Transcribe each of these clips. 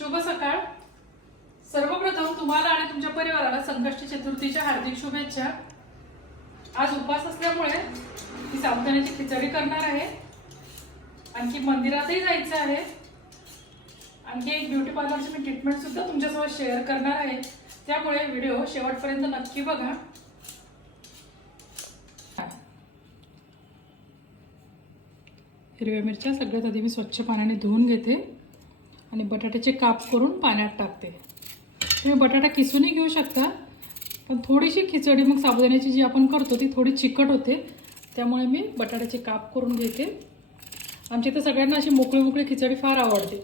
शुभ सकाळ. सर्वप्रथम तुम्हाला आणि तुमच्या परिवाराला संकष्टी चतुर्थीच्या हार्दिक शुभेच्छा. आज उपास असल्यामुळे मी साबुदाण्याची खिचडी करणार आहे. आणखी मंदिरातही जायचं आहे. आणखी एक ब्युटी पार्लरची मी ट्रीटमेंट सुद्धा तुमच्यासोबत शेअर करणार आहे. त्यामुळे व्हिडिओ शेवटपर्यंत नक्की बघा. हिरव्या मिरच्या सगळ्यात आधी मी स्वच्छ पाण्याने धुवून घेते. आणि बटाट्याचे काप करून पाण्यात टाकते. तुम्ही बटाटा किसूनही घेऊ शकता पण थोडीशी खिचडी मग साबुदाण्याची जी आपण करतो ती थोडी चिकट होते. त्यामुळे मी बटाट्याचे काप करून घेते. आमच्या इथं सगळ्यांना अशी मोकळी मोकळी खिचडी फार आवडते.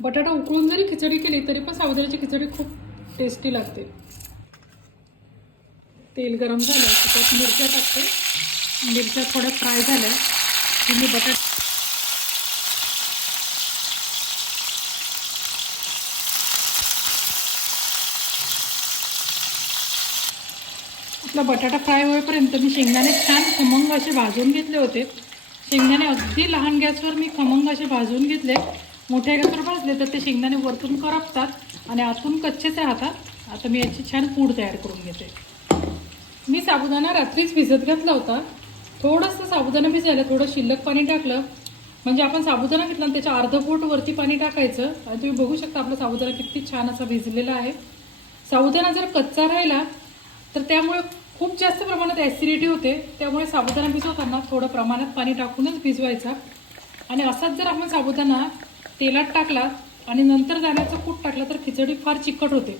बटाटा उकळून जरी खिचडी केली तरी पण साबुदाण्याची खिचडी खूप टेस्टी लागते. तेल गरम झालं त्यात मिरच्या टाकते. मिरच्या थोड्या फ्राय झाल्या की मी बटाटा आपला बटाटा फ्राय होईपर्यंत मी शेंगदाणे छान खमंग असे भाजून घेतले होते. शेंगदाणे अगदी लहान गॅसवर मी खमंग असे भाजून घेतले. मोठ्या गॅसवर भाजले तर ते शेंगदाणे वरतून करपतात आणि आतून कच्चेच राहतात. आता मी याची छान पूड तयार करून घेते. मी साबुदाणा रात्रीच भिजत घातला होता. थोडंसं साबुदाणा भिजायला थोडं शिल्लक पाणी टाकलं. म्हणजे आपण साबुदाणा घेतला आणि त्याच्या अर्ध पोट वरती पाणी टाकायचं. आणि तुम्ही बघू शकता आपला साबुदाणा किती छान असा भिजलेला आहे. साबुदाणा जर कच्चा राहिला तर त्यामुळे खूप जास्त प्रमाणात ॲसिडिटी होते त्यामुळे साबुदाणा भिजवताना थोडं प्रमाणात पाणी टाकूनच भिजवायचा. आणि असाच जर आपण साबुदाणा तेलात टाकला आणि नंतर दाण्याचं कूट टाकला तर खिचडी फार चिकट होते.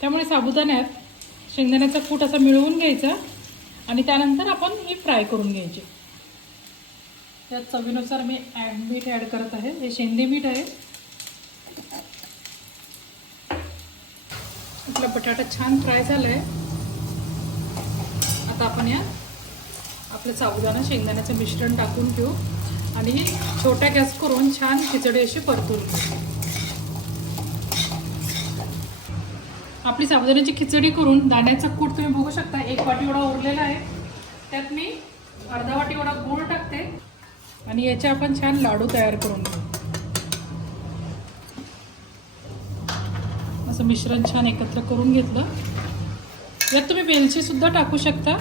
त्यामुळे साबुदाण्यात शेंगदाण्याचा कूट असा मिळवून घ्यायचा आणि त्यानंतर आपण ही फ्राय करून घ्यायची. त्यात चवीनुसार मी ॲड मीठ ॲड करत आहे. हे शेंदे मीठ आहे. आपला बटाटा छान फ्राय झाला आहे आता आपण या आपलं साबुदाणा शेंगदाण्याचं मिश्रण टाकून घेऊ. आणि छोट्या गॅस करून छान खिचडी अशी परतून घेऊ. आपली साबुदाण्याची खिचडी करून दाण्याचा कूट तुम्ही बघू शकता. एक वाटी एवढा उरलेला आहे. त्यात मी अर्धा वाटी एवढा गूळ टाकते. आणि याचे आपण छान लाडू तयार करून घेऊ. असं मिश्रण छान एकत्र करून घेतलं. यात तुम्ही वेलची सुद्धा टाकू शकता.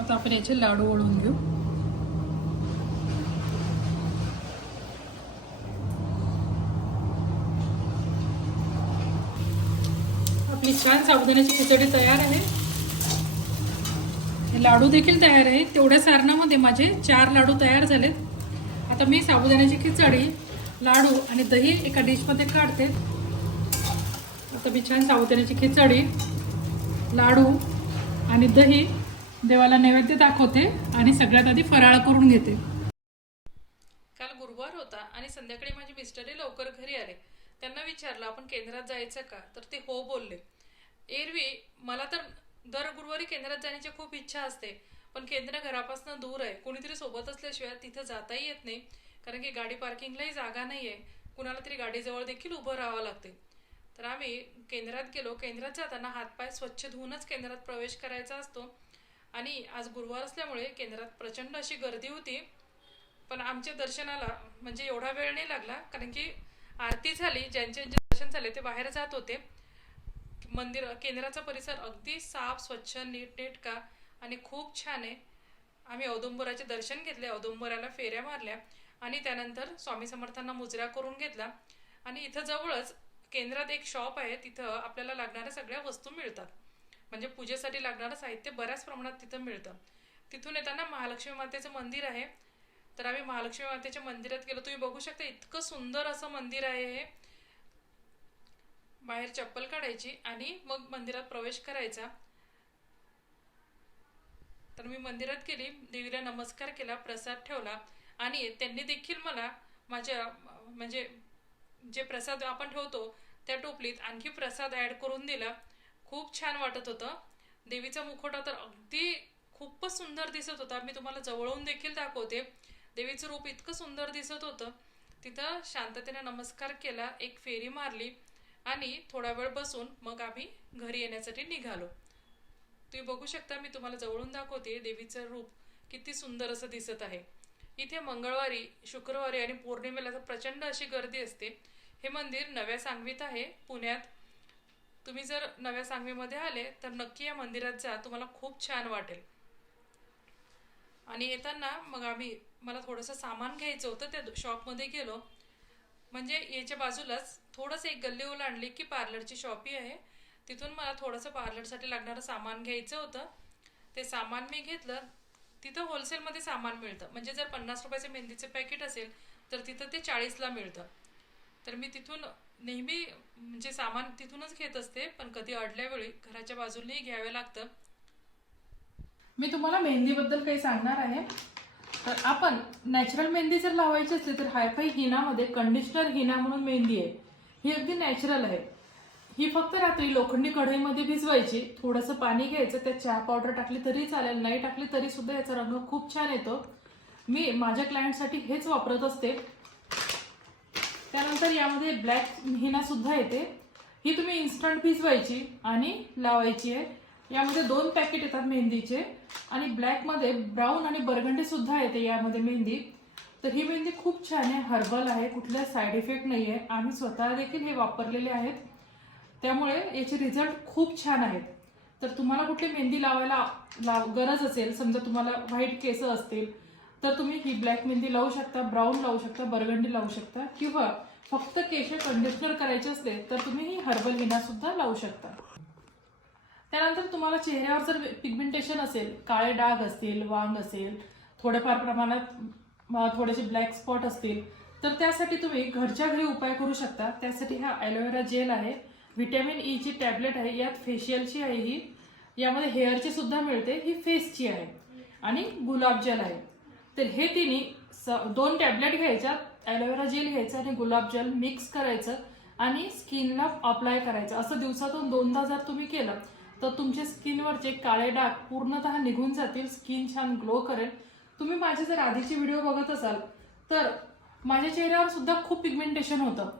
आता आपण याचे लाडू ओळून घेऊ. आपली छान साबुदाण्याची खिचडी तयार आहे. लाडू देखील तयार आहे. तेवढ्या सारणामध्ये माझे चार लाडू तयार झालेत. आता मी साबुदाण्याची खिचडी लाडू आणि दही एका डिशमध्ये काढते. आता मी छान साबुदाण्याची खिचडी लाडू आणि दही देवाला नैवेद्य दाखवते आणि सगळ्यात आधी फराळ करून घेते. काल गुरुवार होता आणि संध्याकाळी माझे मिस्टरही लवकर घरी आले. त्यांना विचारलं आपण केंद्रात जायचं का? तर ते हो बोलले. एरवी मला तर दर गुरुवारी केंद्रात जाण्याची खूप इच्छा असते पण केंद्र घरापासून दूर आहे. कोणीतरी सोबत असल्याशिवाय तिथं जाताही येत नाही कारण की गाडी पार्किंगलाही जागा नाही आहे कुणाला तरी गाडीजवळ देखील उभं राहावं लागते. तर आम्ही केंद्रात गेलो. केंद्रात जाताना हातपाय स्वच्छ धुवूनच केंद्रात प्रवेश करायचा असतो. आणि आज गुरुवार असल्यामुळे केंद्रात प्रचंड अशी गर्दी होती. पण आमच्या दर्शनाला म्हणजे एवढा वेळ नाही लागला. कारण की आरती झाली. ज्यांचे जे दर्शन झाले ते बाहेर जात होते. मंदिर केंद्राचा परिसर अगदी साफ स्वच्छ नीटनेटका आणि खूप छान आहे. आम्ही औदुंबराचे दर्शन घेतले. औदुंबराला फेऱ्या मारल्या आणि त्यानंतर स्वामी समर्थांना मुजरा करून घेतला. आणि इथं जवळच केंद्रात एक शॉप आहे तिथं आपल्याला लागणाऱ्या सगळ्या वस्तू मिळतात. म्हणजे पूजेसाठी लागणारं साहित्य बऱ्याच प्रमाणात तिथं मिळतं. तिथून येताना महालक्ष्मी मातेचं मंदिर आहे. तर आम्ही महालक्ष्मी मातेच्या मंदिरात गेलो. तुम्ही बघू शकता इतकं सुंदर असं मंदिर आहे हे. बाहेर चप्पल काढायची आणि मग मंदिरात प्रवेश करायचा. तर मी मंदिरात गेली देवीला नमस्कार केला प्रसाद ठेवला. आणि त्यांनी देखील मला माझ्या म्हणजे जे प्रसाद आपण ठेवतो त्या टोपलीत आणखी प्रसाद ॲड करून दिला. खूप छान वाटत होतं. देवीचा मुखवटा तर अगदी खूपच सुंदर दिसत होता. मी तुम्हाला जवळून देखील दाखवते. देवीचं रूप इतकं सुंदर दिसत होतं. तिथं शांततेने नमस्कार केला एक फेरी मारली आणि थोडा वेळ बसून मग आम्ही घरी येण्यासाठी निघालो. तुम्ही बघू शकता मी तुम्हाला जवळून दाखवते देवीचं रूप किती सुंदर असं दिसत आहे. इथे मंगळवारी शुक्रवारी आणि पौर्णिमेला तर प्रचंड अशी गर्दी असते. हे मंदिर नव्या सांगवीत आहे. पुण्यात तुम्ही जर नव्या सांगवीमध्ये आले तर नक्की या मंदिरात जा. तुम्हाला खूप छान वाटेल. आणि येताना मग आम्ही मला थोडंसं सामान घ्यायचं होतं त्या शॉपमध्ये गेलो. म्हणजे याच्या बाजूलाच थोडंसं एक गल्ली ओलांडली की पार्लरची शॉपही आहे. तिथून मला थोडंसं पार्लरसाठी लागणारं सामान घ्यायचं होतं. ते सामान मी घेतलं. तिथं होलसेलमध्ये सामान मिळतं. म्हणजे जर पन्नास रुपयाचे मेहंदीचं पॅकेट असेल तर तिथं ते चाळीसला मिळतं. तर मी तिथून नेहमी म्हणजे सामान तिथूनच घेत असते पण कधी अडल्या वेळी घराच्या बाजूनही घ्यावे लागतं. मी तुम्हाला मेहंदीबद्दल काही सांगणार आहे. तर आपण नॅचरल मेहंदी जर लावायची असली तर हायफाय हिनामध्ये कंडिशनर हिना म्हणून मेहंदी आहे. ही अगदी नॅचरल आहे. ही फक्त रात्री लोखंडी कढईमध्ये भिजवायची. थोडंसं पाणी घ्यायचं त्यात चहा पावडर टाकली तरी चालेल नाही टाकली तरी सुद्धा याचा रंग खूप छान येतो. मी माझ्या क्लायंटसाठी हेच वापरत असते. त्यानंतर यामध्ये ब्लॅक हिना सुद्धा येते. ही तुम्ही इन्स्टंट भिजवायची आणि लावायची आहे. यामध्ये दोन पॅकेट येतात मेहंदीचे आणि ब्लॅकमध्ये ब्राऊन आणि बर्गंडी सुद्धा येते यामध्ये मेहंदी. तर ही मेहंदी खूप छान आहे हर्बल आहे कुठल्या साईड इफेक्ट नाही आहे आम्ही स्वतः देखील हे वापरलेले आहेत. त्यामुळे याचे रिझल्ट खूप छान आहेत. तर तुम्हाला कुठली मेहंदी लावायला लाव गरज असेल समजा तुम्हाला व्हाईट केस असतील तर तुम्ही ही ब्लॅक मेहंदी लावू शकता ब्राऊन लावू शकता बरगंडी लावू शकता किंवा फक्त केश कंडिशनर करायचे असले तर तुम्ही ही हर्बल हिना सुद्धा लावू शकता. त्यानंतर तुम्हाला चेहऱ्यावर जर पिगमेंटेशन असेल काळे डाग असतील वांग असेल थोड्याफार प्रमाणात थोडेसे ब्लॅक स्पॉट असतील तर त्यासाठी तुम्ही घरच्या घरी उपाय करू शकता. त्यासाठी हा ॲलोवेरा जेल आहे व्हिटॅमिन ई टॅबलेट आहे यात फेशियलची आहे ही. यामध्ये हेअरची सुद्धा मिळते ही फेसची आहे. आणि गुलाबजल आहे. तर हे तिन्ही स दोन टॅबलेट घ्यायच्या ॲलोवेरा जेल घ्यायचं आणि गुलाबजल मिक्स करायचं आणि स्किनला अप्लाय करायचं. असं दिवसातून दोनदा जर तुम्ही केलं तर तुमच्या स्किनवरचे काळे डाग पूर्णतः निघून जातील स्किन छान ग्लो करेल. तुम्ही माझे जर आधीचे व्हिडिओ बघत असाल तर माझ्या चेहऱ्यावर सुद्धा खूप पिगमेंटेशन होतं.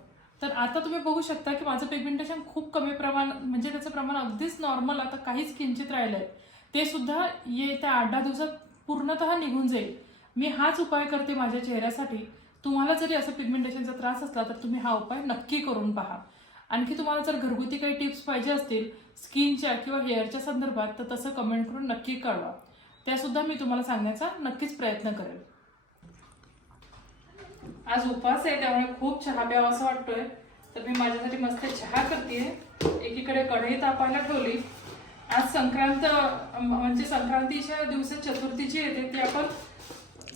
तर आता तुम्ही बघू शकता की माझं पिगमेंटेशन खूप कमी प्रमाण म्हणजे त्याचं प्रमाण अगदीच नॉर्मल आता काहीच किंचित राहिलं आहे ते सुद्धा येत्या आठ दहा दिवसात पूर्णतः निघून जाईल. मी हाच उपाय करते माझ्या चेहऱ्यासाठी. तुम्हाला जरी असं पिगमेंटेशनचा त्रास असला तर तुम्ही हा उपाय नक्की करून पहा. आणखी तुम्हाला जर घरगुती काही टिप्स पाहिजे असतील स्किनच्या किंवा हेअरच्या संदर्भात तर तसं कमेंट करून नक्की कळवा. त्यासुद्धा मी तुम्हाला सांगण्याचा नक्कीच प्रयत्न करेल. आज उपास आहे त्यामुळे खूप चहा प्यावा असं वाटतोय. तर मी माझ्यासाठी मस्त चहा करते एकीकडे कढई तापायला ठेवली. आज संक्रांत म्हणजे संक्रांतीच्या दिवसात चतुर्थी जी येते ती आपण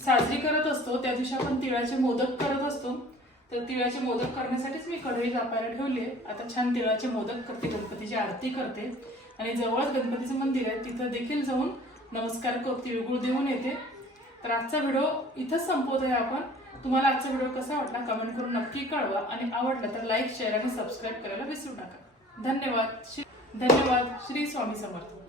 साजरी करत असतो त्या दिवशी आपण तिळाचे मोदक करत असतो. तर तिळाचे मोदक करण्यासाठीच मी कढई लापायला ठेवली आहे आता छान तिळाचे मोदक करते गणपतीची आरती करते. आणि जवळच गणपतीचं मंदिर आहे तिथं देखील जाऊन नमस्कार कर तिळगुळ देऊन येते. तर आजचा व्हिडिओ इथंच संपवत आहे आपण. तुम्हाला आजचा व्हिडिओ कसा वाटला कमेंट करून नक्की कळवा. आणि आवडला तर लाईक शेअर आणि सबस्क्राईब करायला विसरू नका. धन्यवाद. श्री धन्यवाद. श्री स्वामी समर्थ.